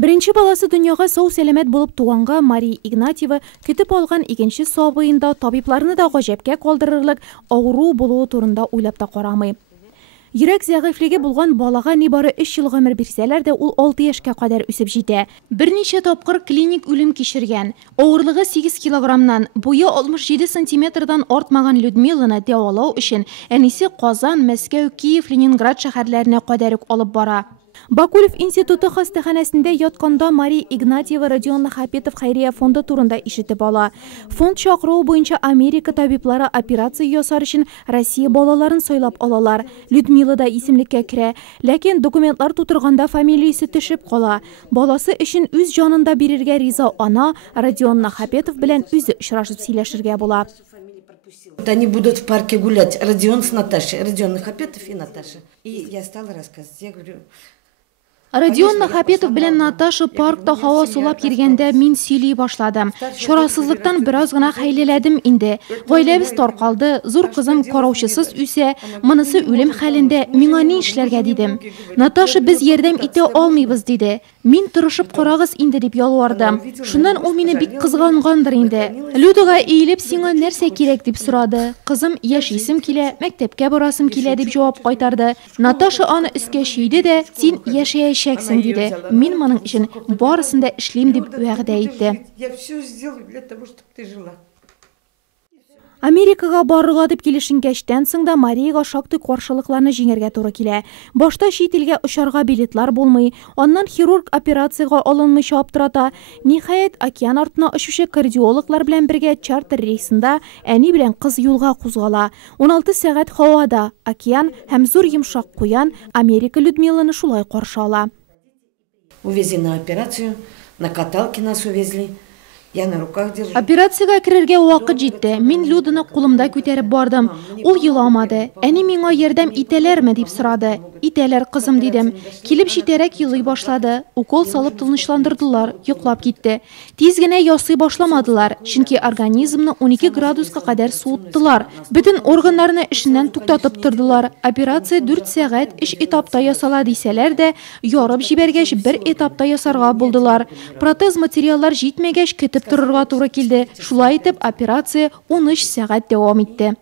Birinchi balасы dunyoga sау-сәламәт булып туганга Мария Игнатьева көтеп алган икенче сабыйында табибларны да гаҗәпкә калдырырлык авыру булуы турында уйлап та карамый. Йөрәк зәгыйфлеге булган балага нибары 3 ел гомер бирсәләр дә ул 6 яшькә кадәр үсеп җитә. Берничә тапкыр клиник үлем кичергән. Авырлыгы 8 килограммнан, буе 67 сантиметрдан артмаган Людмиланы дәвалау өчен әнисе Казан, Мәскәү, Киев, Ленинград шәһәрләренә кадәр үк алып бара. Бакулев институты хастаханәсендә ятканда Мария Игнатьева Родион Нахапетов хәйрия фонды турында ишетеп ала. Фонд чакыруы буенча Америка табиблары операция ясар өчен Россия балаларын сайлап алалар. Людмила да исемлеккә керә, ләкин документлар тутырганда фамилиясе төшеп кала. Баласы өчен үз җанында бирергә риза ана Родион Нахапетов белән үзе очрашып сөйләшергә була. Они будут в парке гулять. Родион с Наташей. Родион Нахапетов и Наташа. И я стала рассказывать. Я говорю... Родион Нахапетов белән Наташа паркта һава сулап йөргәндә мин сөйли башладым. Чарасызлыктан бераз гына хәйләләдем инде. Гаиләбез таркалды, зур кызым караучысыз үсә, монысы үлем хәлендә, миңа ни эшләргә дидем. Наташа без ярдәм итә алмыйбыз диде. Мин тырышып карагыз инде дип ялвардым. Шуннан ул мине бик кызгангандыр инде. Людога иелеп сиңа нәрсә кирәк дип сорады. Кызым яшисем килә, мәктәпкә барасым килә дип җавап кайтарды. Наташа аны искә шийде дә, син яшәячәксең диде. Мин моның өчен барысын да эшлим дип вәгъдә итте. Америкага барырга дип килешенгәчтән соң да Мариягә шактый каршылыкларны җиңәргә туры килә. Башта чит илгә очарга билетлар булмый, аннан хирург операциягә алынмыйча аптырата. Ниһаять, океан артына очучы кардиологлар белән бергә чартер рейсында әни белән кыз юлга кузгала. 16 сәгать һавада океан һәм зур йомшак куян Америка Людмиланы шулай каршы ала. Увезли на операцию, на каталке нас увезли. Я на руках держу. Операциягә керергә вакыт җитте. Мин Люданы кулымда күтәреп бардым. Ул еламады. Әни миңа ярдәм итәләрме дип сорады. Итәләр кызым дидем. Килеп җитәрәк елый башлады. Укол салып тынычландырдылар. Йоклап китте. Тиз генә ясый башламадылар, чөнки организмны 12 градуска кадәр суыттылар. Бөтен органнарны эшеннән туктатып тордылар. Операция 4 сәгать 3 этапта ясала дисәләр дә, ярып җибәргәч бер этапта ясарга булдылар. Протез материаллар җитмәгәч көтеп торырга туры килде. Шулай итеп операция 13 сәгать дәвам итте.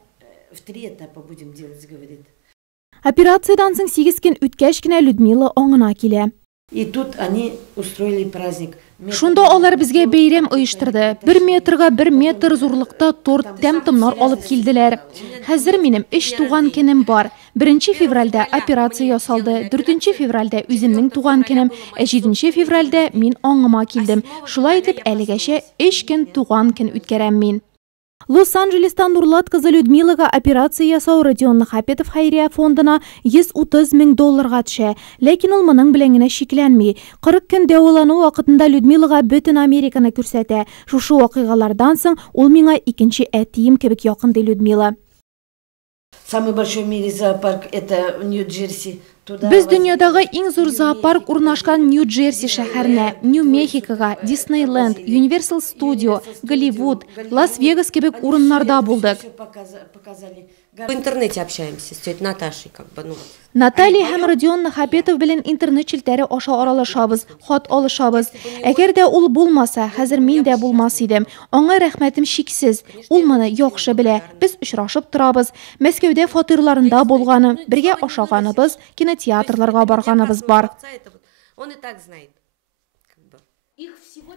Операциядан соң 8 көн үткәч кенә Людмила аңына килә. И тут они устроили праздник. Шунда алар безгә бәйрәм оештырды. 1 метрга 1 метр зурлыкта торт, тәм-томнар алып килделәр. Хәзер минем 3 туган көнем бар. 1 февральдә операция ясалды, 4 февральдә үземнең туган көнем, 7 февральдә мин аңыма килдем. Шулай итеп әлегәчә 3 көн туган көн үткәрәм мин. Лос-Анджелестан Нурлат кызы Людмилага операция ясау Родион Нахапетов хәйрия фондына $130,000 төшә. Ләкин ул моның белән генә шикләнми. 40 көн дәвалану вакытында Людмилага бөтен Американы күрсәтә. Шушы вакыйгалардан соң ул миңа икенче әтием кебек якын ди Людмила. Самый большой в мире зоопарк это Нью-Джерси. Без дөньядагы иң зур зоопарк урнашкан Нью-Джерси шәһәренә, Нью-Мехикога, Диснейленд, Universal Studio, Голливуд, Лас-Вегас кебек урыннарда булдык. В интернете общаемся с тетей Наташей, Наталья һәм Родион Нахапетов белән интернет челтәре аша аралашабыз, хат алышабыз. Әгәр дә ул булмаса, хәзер мин дә булмас идем. Аңа рәхмәтем шиксез. Ул моны яхшы белә. Без очрашып торабыз. Мәскәүдә фатирларында булганы, бергә ашаганыбыз, кинотеатрларга барганыбыз бар. Он и так знает.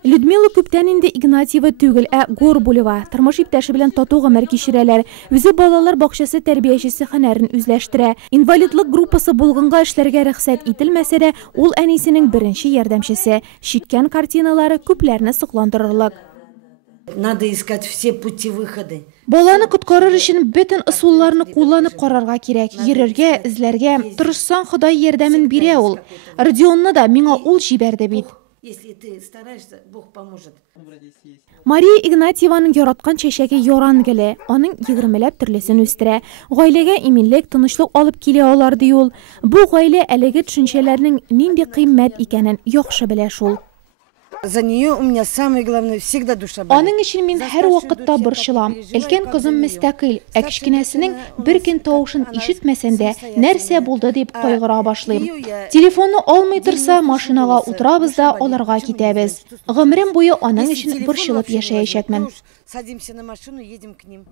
Людмила күптән инде Игнатьева түгел, Горбулева. Тормыш иптәше белән тату гомер кичерәләр. Үзе балалар бакчасы тәрбиячесе һөнәрен үзләштерә. Инвалидлык группасы булганга эшләргә рөхсәт ителмәсә дә, ул әнисенең беренче ярдәмчесе. Шиткән картиналары күпләрне сокландырырлык. Надо искать все пути выхода. Баланы коткарыр өчен бөтен ысулларны кулланып карарга кирәк. Йөрергә, эзләргә, тырышсаң Ходай ярдәмен бирә ул. Родионны да миңа ул җибәрде бит. Если ты стараешься, Бог поможет. Мария Игнатьеваның яраткан чәчәге яран геле, аның 20ләп төрлесен үстерә. Гаиләгә иминлек, тынычлык алып килә алар ди ул. Бу гаилә әлеге төшенчәләрнең нинди кыйммәт икәнен яхшы белә шул. За нее у меня самое главное всегда душа болит. Аның өчен мин һәр вакытта борчылам. Өлкән кызым мөстәкыйль, ә кичкенәсенең бер көн тавышын ишетмәсәм дә, нәрсә булды дип кайгыра башлыйм. Телефонны алмый торса, машинага утырабыз да аларга китәбез. Гомерем буе аның өчен борчылып яшәячәкмен. Садимся на машину, едем к ним.